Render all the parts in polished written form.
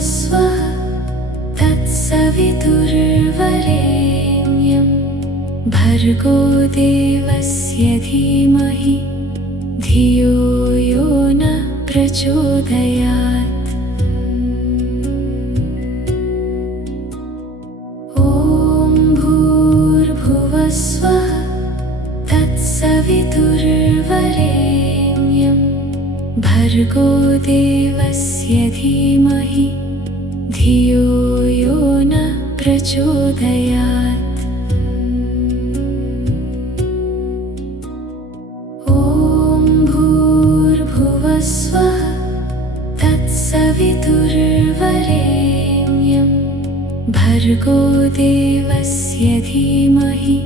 भूर्भुवस्वः तत्सवितुर्वरेण्यं भर्गो देवस्य धीमहि धियो यो नः प्रचोदयात्। ॐ भूर्भुवस्वः तत्सवितुर्वरेण्यं भर्गो देवस्य धीमहि धियो यो नः प्रचोदयात्। ॐ भूर्भुवस्वः तत्सवितुर्वरेण्यं भर्गो देवस्य धीमहि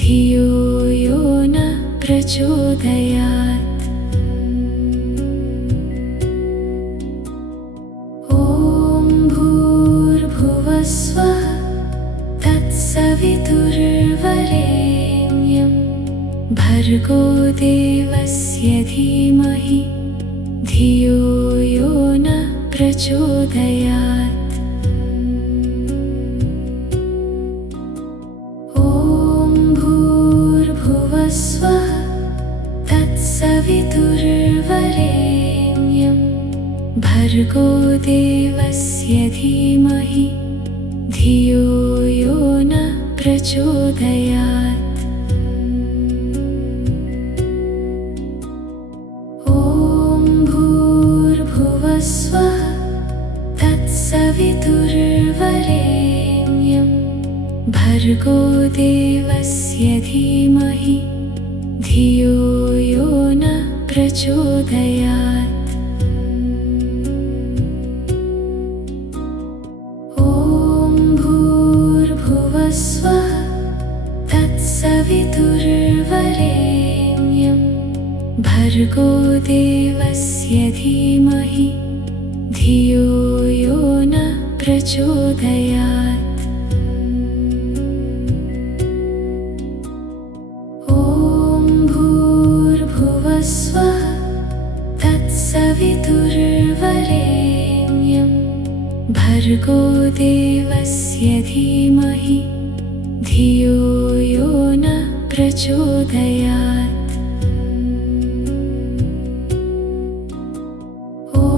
धियो यो नः प्रचोदयात्। ॐ भूर्भुवस्वः तत्सवितुर्वरेण्यं भर्गो देवस्य धीमहि धियो यो नः प्रचोदयात्। ॐ भूर्भुवस्वः तत्सवितुर्वरेण्यं भर्गो देवस्य धीमहि धियो यो नः प्रचोदयात्। ॐ भूर्भुवस्वः तत्सवितुर्वरेण्यं भर्गो देवस्य धीमहि धियो यो नः प्रचोदयात्। ॐ भूर्भुवस्वः तत्सवितुर्वरेण्यं भर्गो देवस्य धीमहि धियो यो नः प्रचोदयात्। ॐ भूर्भुवस्वः तत्सवितुर्वरेण्यं भर्गो देवस्य धीमहि धियो यो नः प्रचोदयात्। ॐ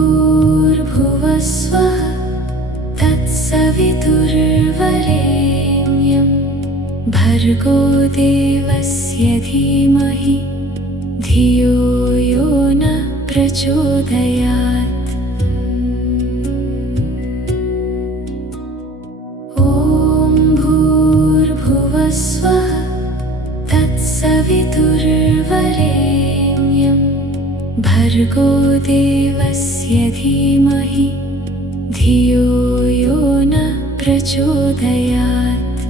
भूर्भुवस्वः तत्सवितुर्वरेण्यं भर्गो देवस्य धीमहि धियो यो नः प्रचोदयात्। ॐ भूर्भुवस्वः तत्सवितुर्वरेण्यं भर्गो देवस्य धीमहि धियो यो नः प्रचोदयात्।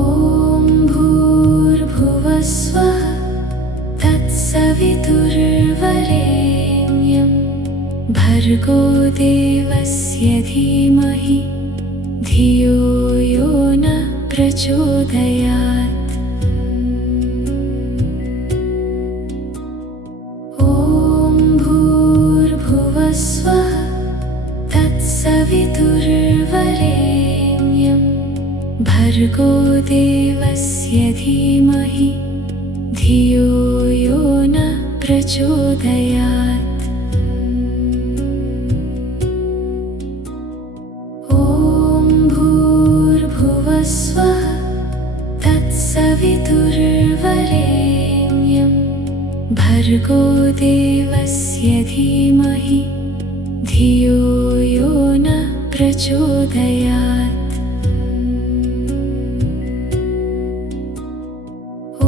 ॐ भूर्भुवस्वः तत्सवितुर्वरेण्यं भर्गो देवस्य धीमहि धियो यो नः प्रचोदयात्। ॐ भूर्भुवस्वः तत्सवितुर्वरेण्यं भर्गो देवस्य धीमहि धियो यो नः प्रचोदयात्। ॐ भूर्भुवस्वः तत्सवितुर्वरेण्यं भर्गो देवस्य धीमहि धियो यो नः प्रचोदयात्। ॐ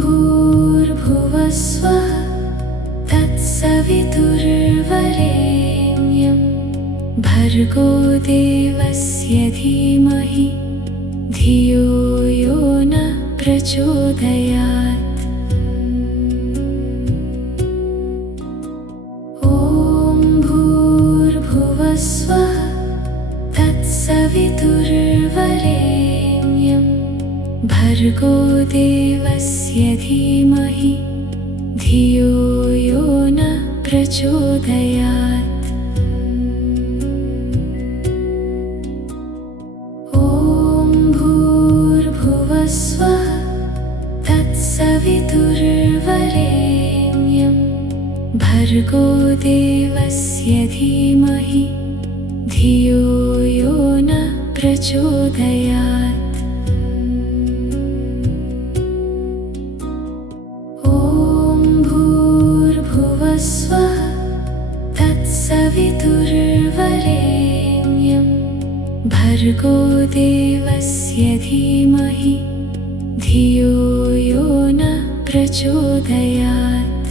भूर्भुवस्वः तत्सवितुर्वरेण्यं भर्गो देवस्य धीमहि धियो यो नः प्रचोदयात्। ॐ भूर्भुवस्वः तत्सवितुर्वरेण्यं भर्गो देवस्य धीमहि धियो यो प्रचोदयात्। ॐ भूर्भुवस्वः तत्सवितुर्वरेण्यं भर्गो देवस्य धीमहि धियो यो नः प्रचोदयात्। ॐ भूर्भुवस्वः तत्सवितुर्वरेण्यं भर्गो देवस्य धीमहि धियो यो नः प्रचोदयात्।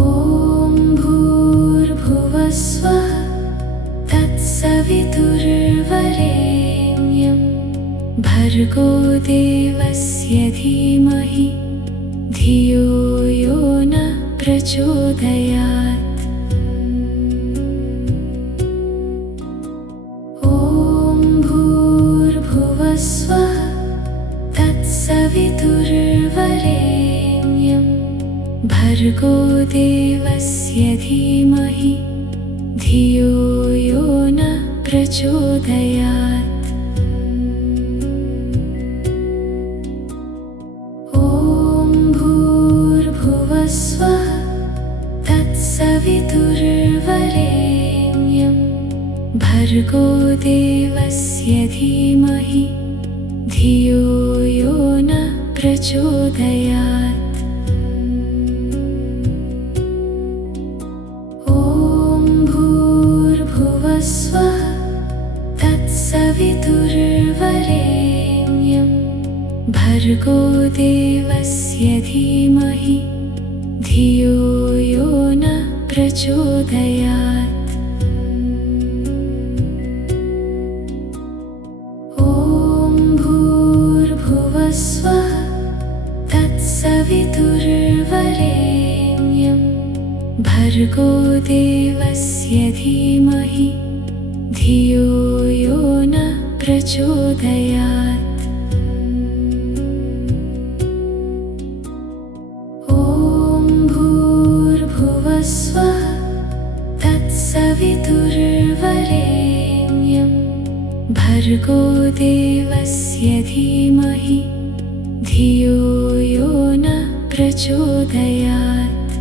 ॐ भूर्भुवस्वः तत्सवितुर्वरेण्यं भर्गो देवस्य धीमहि धियो यो नः प्रचोदयात्। ॐ भूर्भुवस्वः तत्सवितुर्वरेण्यं भर्गो देवस्य धीमहि धियो यो नः प्रचोदयात्। ॐ भूर्भुवस्वः तत्सवितुर्वरेण्यं भर्गो देवस्य धीमहि धियो यो नः प्रचोदयात्। ॐ भूर्भुवस्वः तत्सवितुर्वरेण्यं भर्गो देवस्य धीमहि धियो यो नः प्रचोदयात्। ॐ भूर्भुवस्वः तत्सवितुर्वरेण्यं भर्गो देवस्य धीमहि धियो यो नः प्रचोदयात्। ॐ भूर्भुवस्वः तत्सवितुर्वरेण्यं भर्गो देवस्य धीमहि धियो यो नः प्रचोदयात्।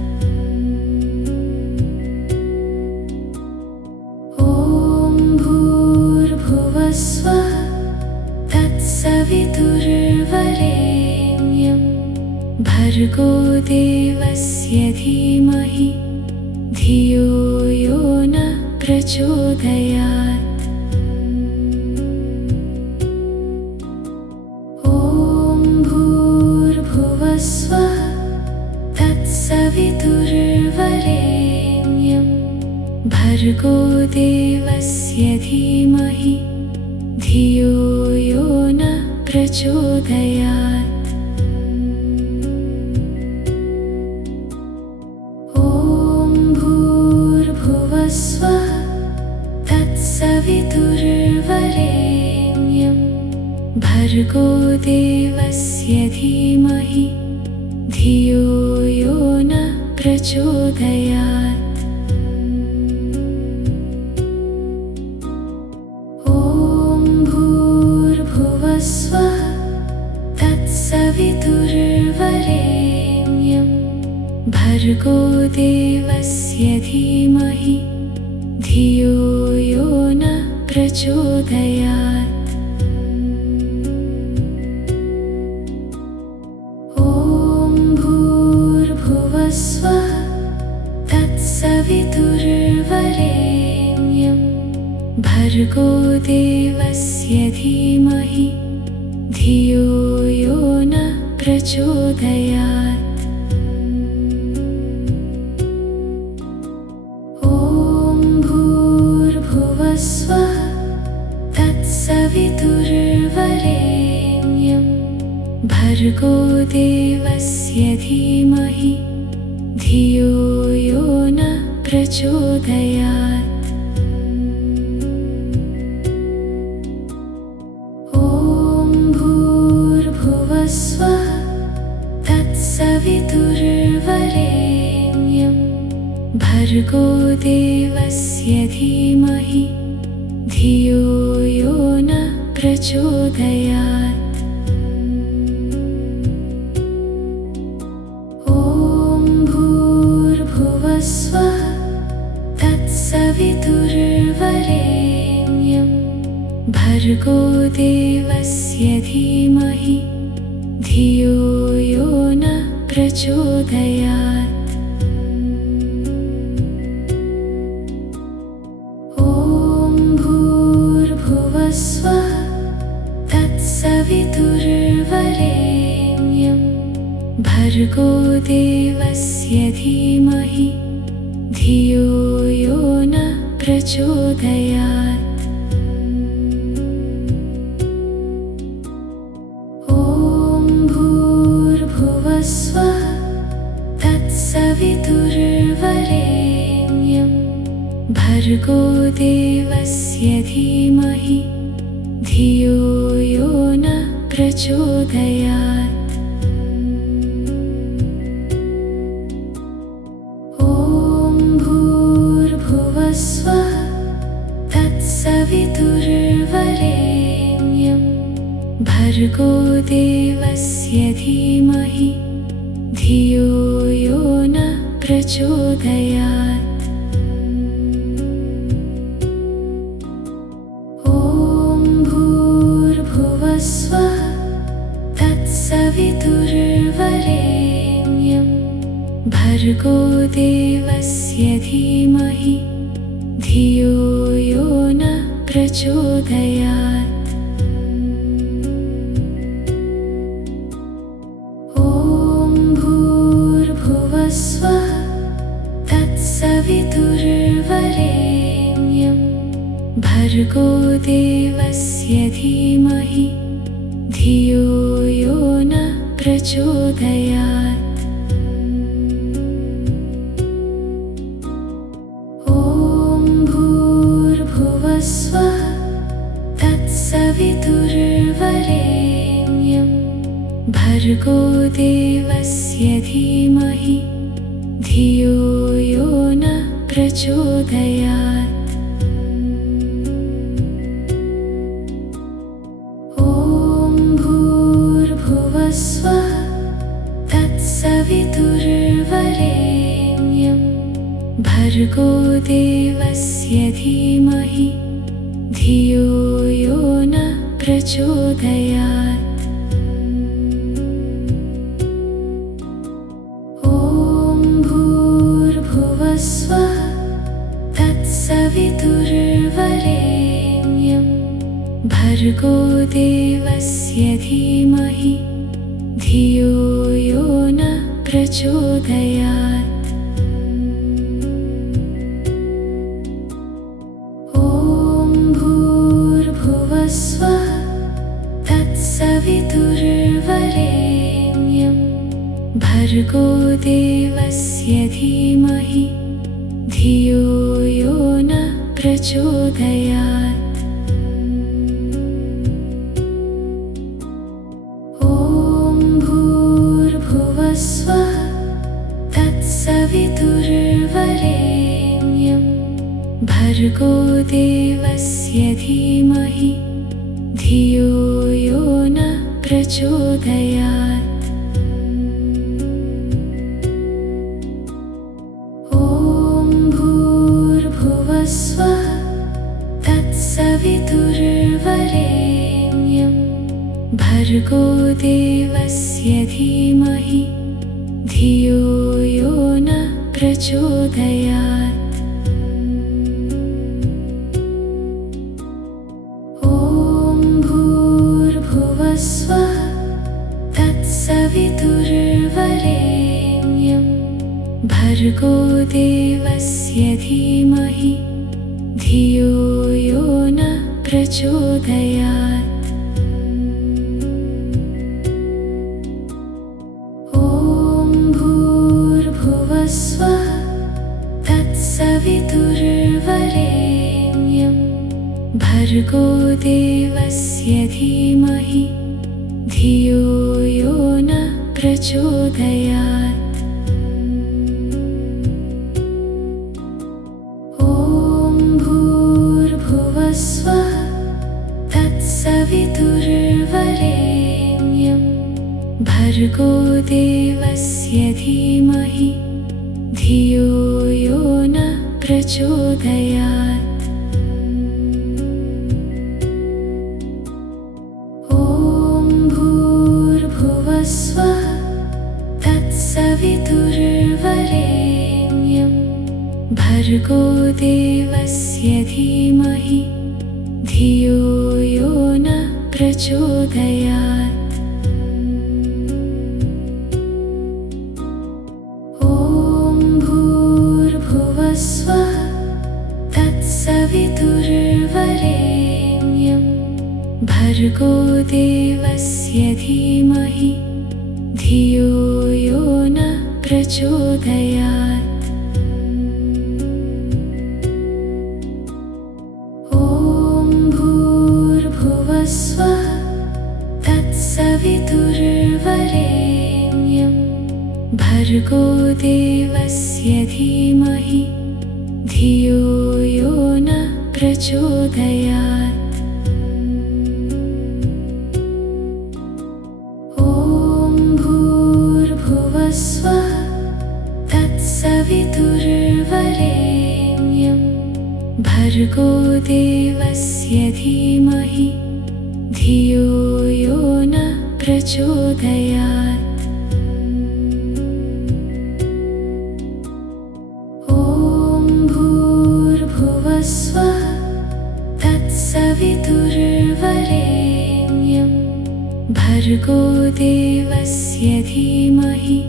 ॐ भूर्भुवस्वः तत्सवितुर्वरेण्यं भर्गो देवस्य धीमहि धियो यो नः प्रचोदयात्। ॐ भूर्भुवस्वः तत्सवितुर्वरेण्यं भर्गो देवस्य धीमहि धियो यो नः प्रचोदयात्। ॐ भूर्भुवस्वः तत्सवितुर्वरेण्यं भर्गो देवस्य धीमहि धियो यो नः प्रचोदयात्। ॐ भूर्भुवस्वः तत्सवितुर्वरेण्यं भर्गो देवस्य धीमहि धियो यो नः प्रचोदयात्। ॐ भूर्भुवस्वः तत्सवितुर्वरेण्यं भर्गो देवस्य धीमहि धियो यो नः प्रचोदयात्। ॐ भूर्भुवस्वः तत्सवितुर्वरेण्यं भर्गो देवस्य धीमहि धियो यो नः प्रचोदयात्। ॐ भूर्भुवस्वः तत्सवितुर्वरेण्यं भर्गो देवस्य धीमहि धियो यो न प्रचोदयात्। ॐ भूर्भुवः स्वः तत्सवितुर्वरेण्यं भर्गो देवस्य धीमहि धियो यो न प्रचोदयात्। ॐ भूर्भुवः स्वः तत्सवितुर्वरेण्यं भर्गो देवस्य धीमहि धियो यो न प्रचोदयात्। ॐ भूर्भुवः स्वः तत्सवितुर्वरेण्यं भर्गो देवस्य धीमहि धियो यो न प्रचोदयात्। ॐ भूर्भुवः स्वः तत्सवितुर्वरेण्यं भर्गो देवस्य धीमहि धियो यो न प्रचोदयात्। ॐ भूर्भुवः स्वः तत्सवितुर्वरेण्यं भर्गो देवस्य धीमहि धियो यो न प्रचोदयात्। ॐ भूर्भुवः स्वः तत्सवितुर्वरेण्यं भर्गो देवस्य धीमहि धियो यो न प्रचोदयात्। ॐ भूर्भुवः स्वः तत्सवितुर्वरेण्यं भर्गो देवस्य धीमहि धियो यो न प्रचोदयात्। ॐ भूर्भुवः स्वः तत्सवितुर्वरेण्यं भर्गो देवस्य धीमहि धियो यो न प्रचोदयात्। ॐ भूर्भुवः स्वः तत्सवितुर्वरेण्यं भर्गो देवस्य धीमहि धियो यो न प्रचोदयात्। ॐ भूर्भुवः स्वः तत्सवितुर्वरेण्यं भर्गो देवस्य धीमहि धियो यो न प्रचोदयात्। ॐ भूर्भुवः स्वः तत्सवितुर्वरेण्यं भर्गो देवस्य धीमहि धियो यो न प्रचोदयात्। ॐ भूर्भुवः स्वः तत्सवितुर्वरेण्यं भर्गो देवस्य धीमहि धियो यो न प्रचोदयात्। ॐ भूर्भुवः स्वः तत्सवितुर्वरेण्यं भर्गो देवस्य धीमहि धियो यो न प्रचोदयात्। ॐ भूर्भुवः स्वः तत्सवितुर्वरेण्यं भर्गो देवस्य धीमहि धियो यो न प्रचोदयात्। ॐ वरेण्यं भर्गो देवस्य धीमहि धियो यो न प्रचोदयात्। ॐ भूर्भुवः स्वः तत्सवितुर्वरेण्यं भर्गो देवस्य धीमहि धियो यो न प्रचोदयात्। ॐ भूर्भुवः स्वः तत्सवितुर्वरेण्यं भर्गो देवस्य धीमहि धियो यो न प्रचोदयात्। ॐ भूर्भुवः स्वः तत्सवितुर्वरेण्यं भर्गो देवस्य धीमहि धियो यो न प्रचोदयात्। ॐ भूर्भुवः स्वः तत्सवितुर्वरेण्यं भर्गो देवस्य धीमहि धियो यो न प्रचोदयात्। ॐ भूर्भुवः स्वः तत्सवितुर्वरेण्यं भर्गो देवस्य धीमहि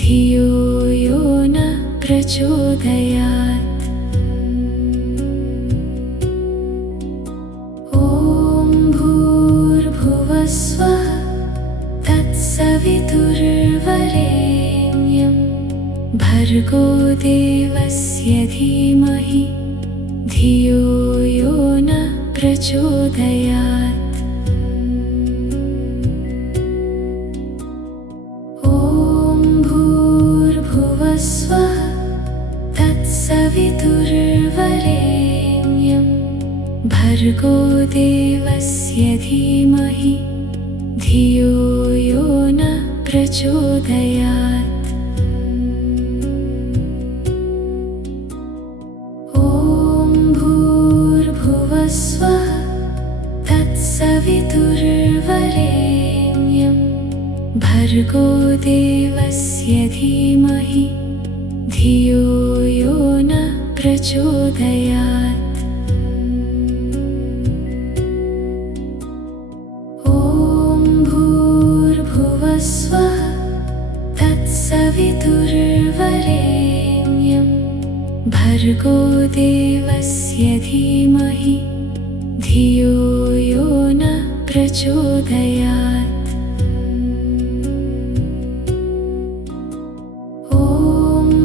धियो यो न प्रचोदयात्। ॐ भूर्भुवः स्वः तत्सवितुर्वरेण्यं भर्गो देवस्य धीमहि धियो यो न प्रचोदयात्। ॐ भूर्भुवः स्वः तत्सवितुर्वरेण्यं भर्गो देवस्य धीमहि धियो यो न प्रचोदयात्। ॐ भूर्भुवः स्वः तत्सवितुर्वरेण्यं भर्गो देवस्य धीमहि धियो यो न प्रचोदयात्। ॐ भूर्भुवः स्वः तत्सवितुर्वरेण्यं भर्गो देवस्य धीमहि धियो यो न प्रचोदयात्। ॐ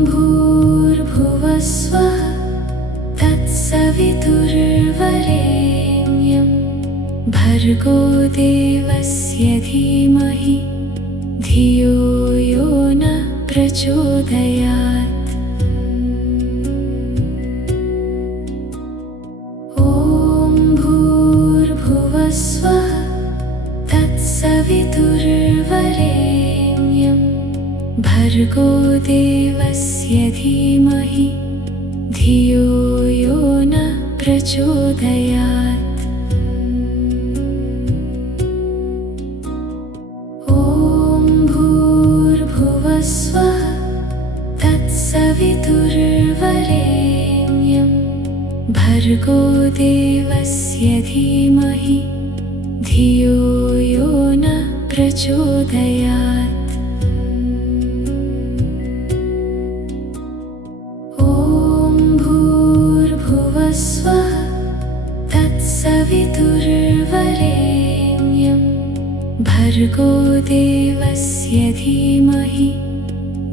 भूर्भुवः स्वः तत्सवितुर्वरेण्यं भर्गो देवस्य धीमहि धियो यो न प्रचोदयात्। ॐ भूर्भुवः स्वः तत्सवितुर्वरेण्यं भर्गो देवस्य धीमहि धियो यो न प्रचोदयात्। ॐ भूर्भुवः स्वः तत्सवितुर्वरेण्यं भर्गो देवस्य धीमहि धियो यो न प्रचोदयात्। ॐ भूर्भुवः स्वः तत्सवितुर्वरेण्यं भर्गो देवस्य धीमहि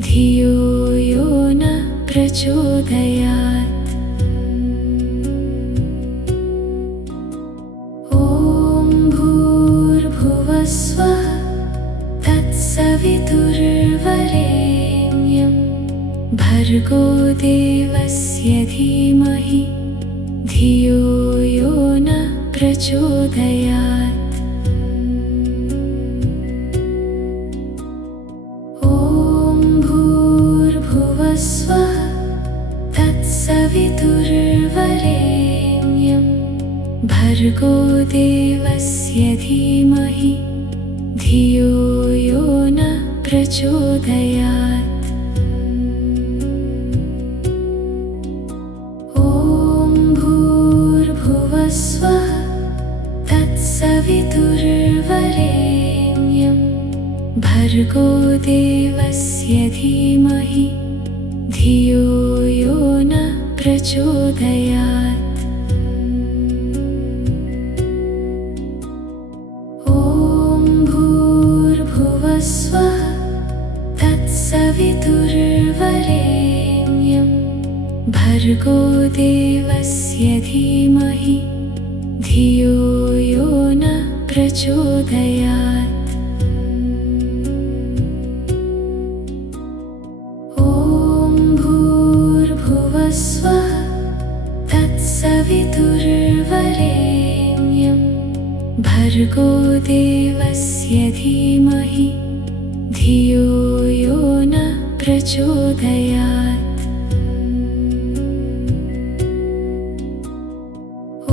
धियो यो न प्रचोदयात्। ॐ भूर्भुवः स्वः तत्सवितुर्वरेण्यं भर्गो देवस्य धीमहि धियो यो न प्रचोदयात्। धीमहि धियो यो न प्रचोदयात्। ॐ भूर्भुवः स्वः तत्सवितुर्वरेण्यं भर्गो देवस्य धीमहि धियो यो न प्रचोदयात्। ॐ भूर्भुवः स्वः तत्सवितुर्वरेण्यं भर्गो देवस्य धीमहि धियो यो न प्रचोदयात्। ॐ भूर्भुवः स्वः तत्सवितुर्वरेण्यं भर्गो देवस्य धीमहि धियो यो न प्रचोदयात्। ॐ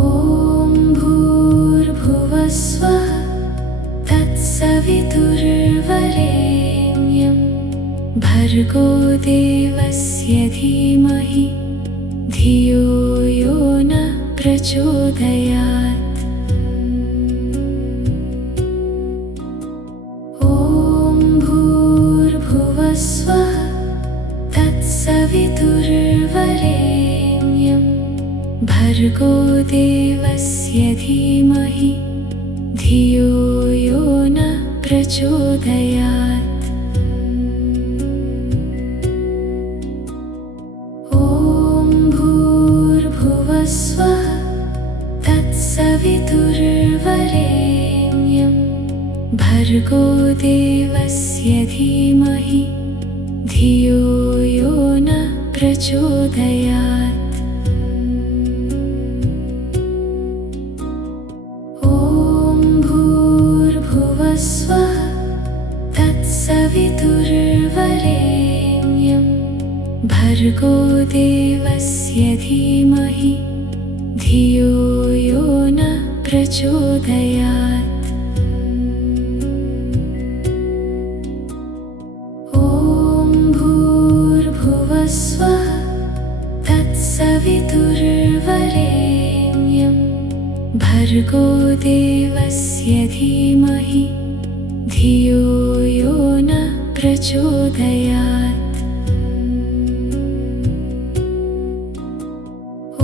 भूर्भुवः स्वः तत्सवितुर्वरेण्यं भर्गो देवस्य धीमहि धियो यो न प्रचोदयात्। ॐ भूर्भुवः स्वः तत्सवितुर्वरेण्यं भर्गो देवस्य धीमहि धियो यो न प्रचोदयात्। ॐ भूर्भुवः स्वः तत्सवितुर्वरेण्यं भर्गो देवस्य धीमहि धियो यो न प्रचोदयात्। ॐ भूर्भुवः स्वः तत्सवितुर्वरेण्यं भर्गो देवस्य धीमहि धियो यो न प्रचोदयात्। ॐ भूर्भुवः स्वः तत्सवितुर्वरेण्यं भर्गो देवस्य धीमहि धियो यो न प्रचोदयात्। ॐ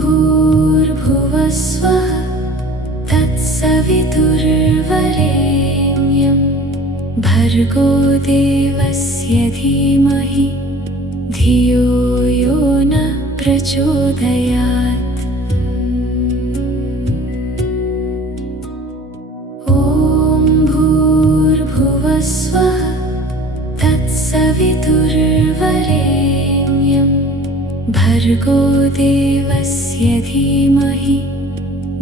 भूर्भुवः स्वः तत्सवितुर्वरेण्यं भर्गो देवस्य धीमहि धियो यो न प्रचोदयात्। ॐ भूर्भुवः स्वः तत्सवितुर्वरेण्यं भर्गो देवस्य धीमहि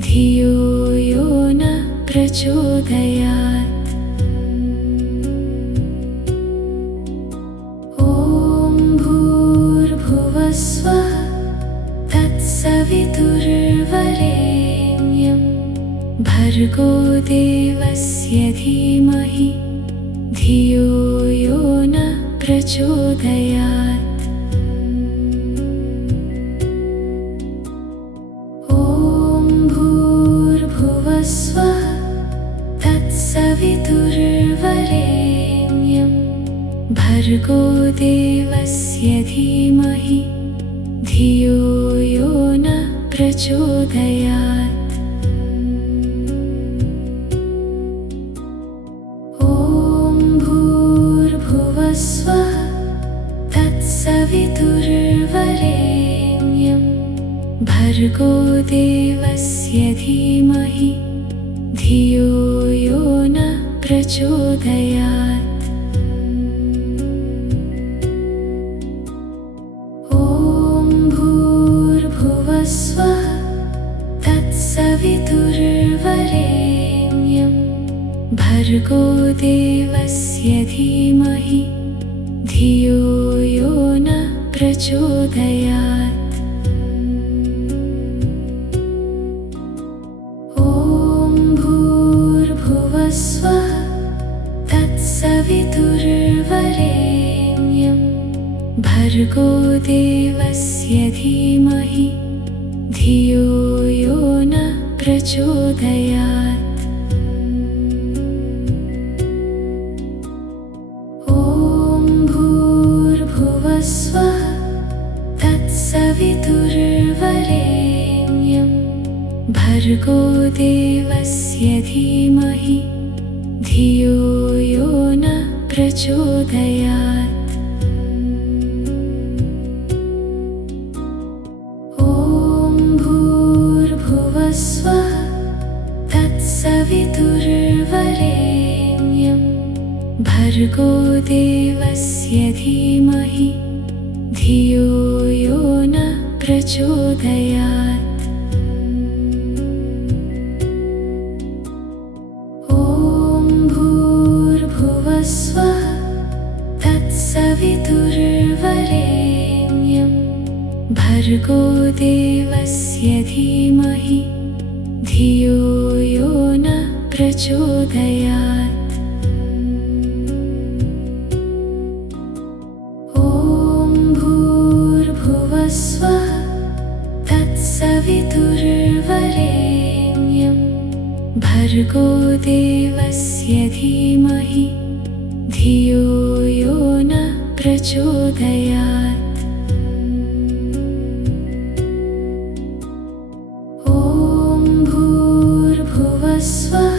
धियो यो न प्रचोदयात्। ॐ भूर्भुवः स्वः तत्सवितुर्वरेण्यं भर्गो देवस्य धीमहि धियो यो न प्रचोदयात्। ॐ भूर्भुवः स्वः तत्सवितुर्वरेण्यं भर्गो देवस्य धीमहि धियो यो न प्रचोदयात्। ॐ भूर्भुवः स्वः तत्सवितुर्वरेण्यं भर्गो देवस्य धीमहि धियो यो न प्रचोदयात्। ॐ भूर्भुवः स्वः तत्सवितुर्वरेण्यं भर्गो देवस्य धीमहि धियो यो न प्रचोदयात्। ॐ भर्गो देवस्य धीमहि धियो यो न प्रचोदयात्। ॐ भूर्भुवस्वः तत्सवितुर्वरेण्यं भर्गो देवस्य धीमहि धियो यो न प्रचोदयात्। ॐ भूर्भुवस्वः तत्सवितुर्वरेण्यं भर्गो देवस्य धीमहि धियो यो न प्रचोदयात्। ॐ भूर्भुवस्वः तत्सवितुर्वरेण्यं भर्गो देवस्य धीमहि धियो यो न प्रचोदयात्। ॐ भूर्भुवस्वः तत्सवितुर्वरेण्यं भर्गो देवस्य धीमहि धियो यो न प्रचोदयात्। ॐ भूर्भुवस्वः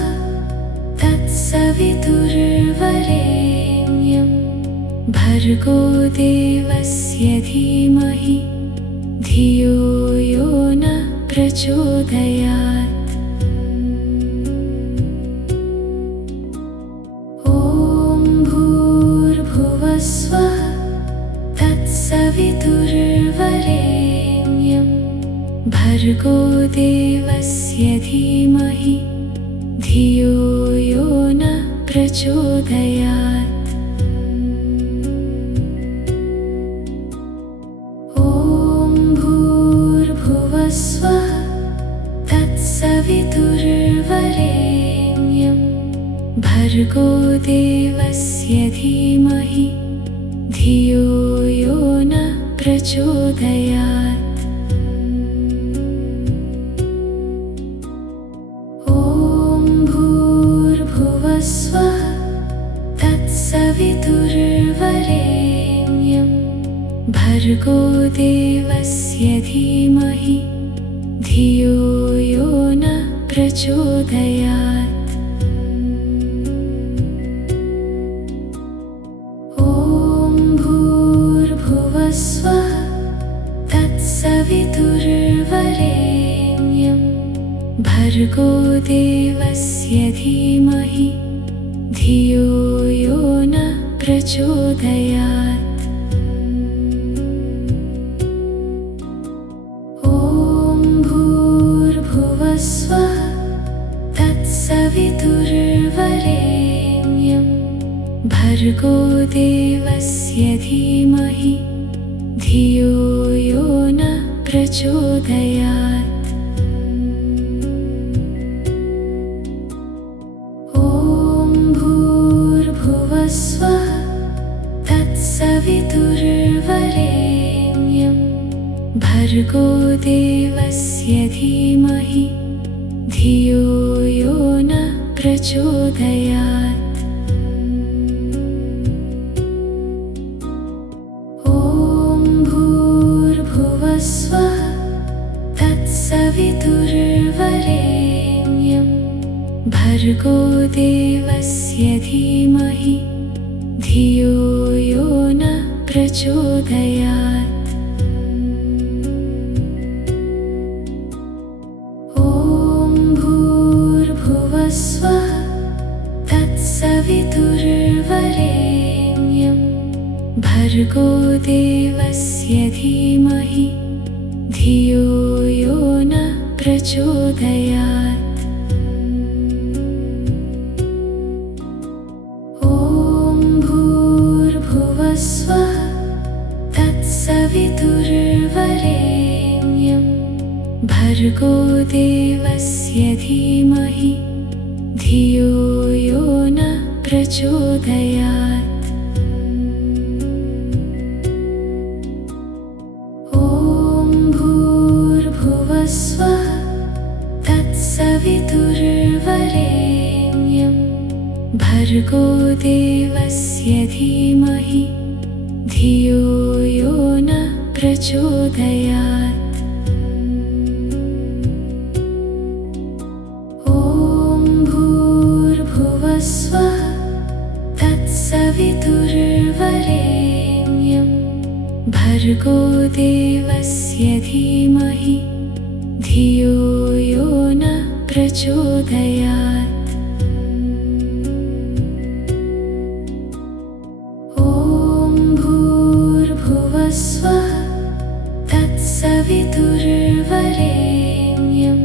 तत्सवितुर्वरेण्यं भर्गो देवस्य धीमहि धियो यो न प्रचोदयात्। ॐ भूर्भुवस्वः तत्सवितुर्वरेण्यं भर्गो देवस्य धीमहि धियो यो न प्रचोदयात्। ॐ भूर्भुवस्वः तत्सवितुर्वरेण्यं भर्गो देवस्य धीमहि धियो यो न प्रचोदयात्। ॐ भूर्भुवस्वः तत्सवितुर्वरेण्यं भर्गो देवस्य धीमहि धियो यो न प्रचोदयात्। ॐ भूर्भुवस्वः तत्सवितुर्वरेण्यं भर्गो देवस्य धीमहि धियो यो न प्रचोदयात्। ॐ भूर्भुवस्वः तत्सवितुर्वरेण्यं भर्गो देवस्य धीमहि धियो यो न प्रचोदयात्। ॐ भूर्भुवस्वः तत्सवितुर्वरेण्यं भर्गो देवस्य धीमहि धियो यो न प्रचोदयात्। ॐ भूर्भुवस्वः तत्सवितुर्वरेण्यं भर्गो देवस्य धीमहि धियो यो न प्रचोदयात्। ॐ भूर्भुवस्वः तत्सवितुर्वरेण्यं भर्गो देवस्य धीमहि धियो यो न प्रचोदयात्। ॐ भूर्भुवस्वः तत्सवितुर्वरेण्यं भर्गो देवस्य धीमहि धियो यो न प्रचोदयात्। भर्गो देवस्य धीमहि धियो यो नः प्रचोदयात्। ॐ भूर्भुवः स्वः तत्सवितुर्वरेण्यं भर्गो देवस्य धीमहि धियो यो नः प्रचोदयात्। स्वः तत्सवितुर्वरेण्यं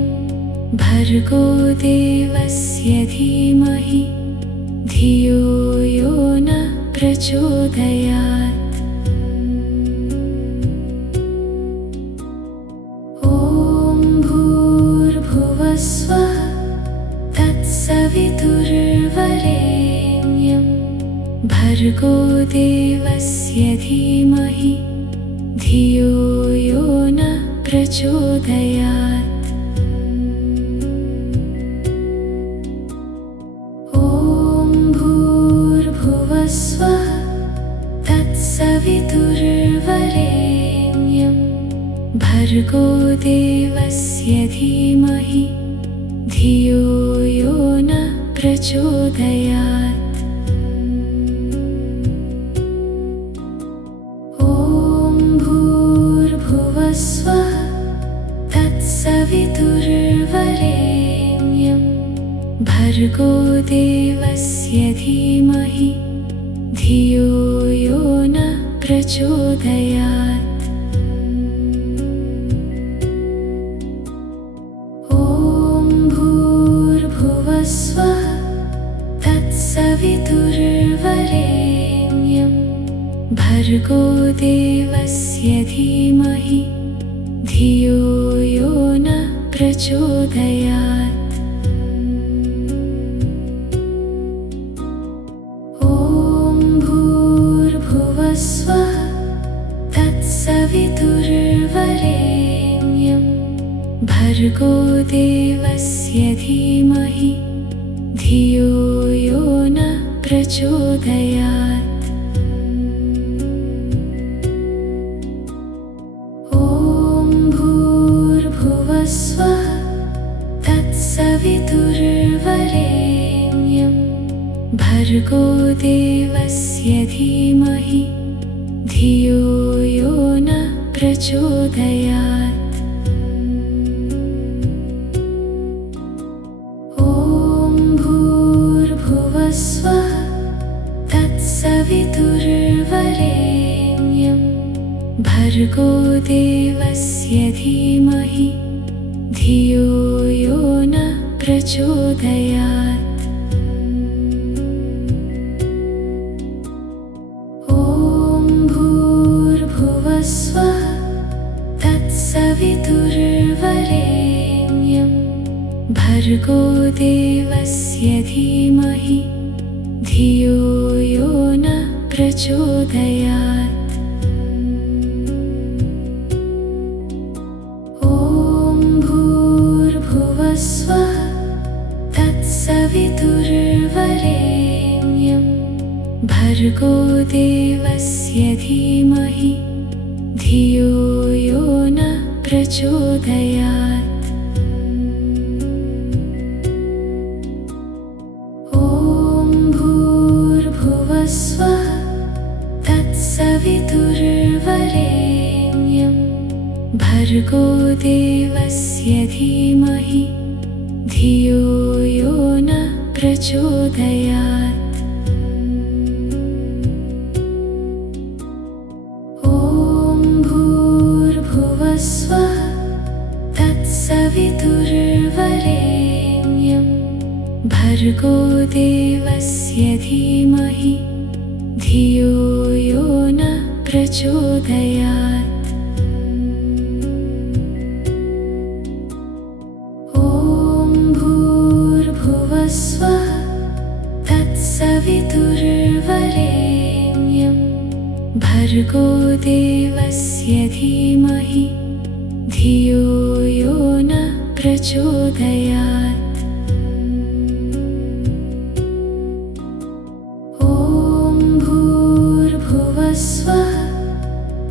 भर्गो देवस्य धीमहि धियो यो नः प्रचोदयात्। ॐ भूर्भुवः स्वः तत्सवितुर्वरेण्यं भर्गो देवस्य धीमहि धियो यो नः प्रचोदयात्। ॐ भूर्भुवः स्वः तत्सवितुर्वरेण्यं भर्गो देवस्य धीमहि धियो यो नः प्रचोदयात्। स्वः तत्सवितुर्वरेण्यं भर्गो देवस्य धीमहि धियो यो नः प्रचोदयात्। ॐ भूर्भुवः स्वः तत्सवितुर्वरेण्यं भर्गो देवस्य धीमहि धियो यो नः प्रचोदयात्। ॐ भूर्भुवः स्वः तत्सवितुर्वरेण्यं भर्गो देवस्य धीमहि धियो यो नः प्रचोदयात्। स्वः तत्सवितुर्वरेण्यं भर्गो देवस्य धीमहि धियो यो नः प्रचोदयात्। ॐ भूर्भुवः स्वः तत्सवितुर्वरेण्यं भर्गो देवस्य धीमहि धियो यो नः प्रचोदयात्। ॐ भूर्भुवः स्वः तत्सवितुर्वरेण्यं भर्गो देवस्य धीमहि धियो यो नः प्रचोदयात्। स्वः तत्सवितुर्वरेण्यं भर्गो देवस्य धीमहि धियो यो नः प्रचोदयात्। ॐ भूर्भुवः स्वः तत्सवितुर्वरेण्यं भर्गो देवस्य धीमहि धियो यो नः प्रचोदयात्। ॐ भूर्भुवः स्वः तत्सवितुर्वरेण्यं भर्गो देवस्य धीमहि धियो यो नः प्रचोदयात्। स्वः तत्सवितुर्वरेण्यं भर्गो देवस्य धीमहि धियो यो नः प्रचोदयात्। ॐ भर्गोदेवस्यधीमहि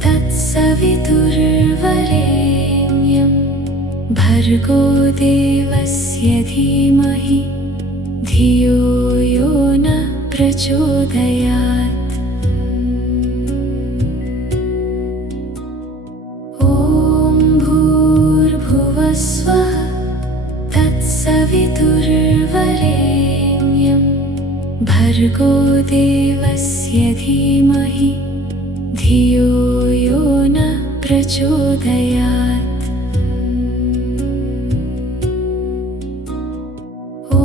तत्सवितुर्वरेण्यं भर्गो देवस्य धीमहि धियो यो न प्रचोदयात्। ॐ भूर्भुवस्वः तत्सवितुर्वरेण्यं भर्गो देवस्य धीमहि धियो यो न प्रचोदयात्। ॐ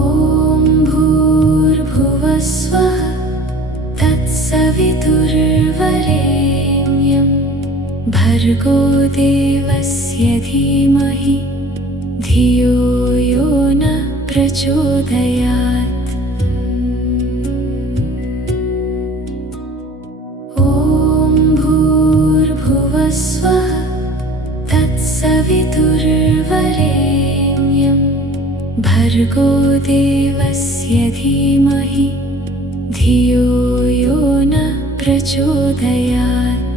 भूर्भुवस्वः तत्सवितुर्वरेण्यं भर्गो देवस्य धीमहि धियो यो न प्रचोदयात्। ॐ भूर्भुवस्वः तत्सवितुर्वरेण्यं भर्गो देवस्य धीमहि धियो यो न प्रचोदयात्।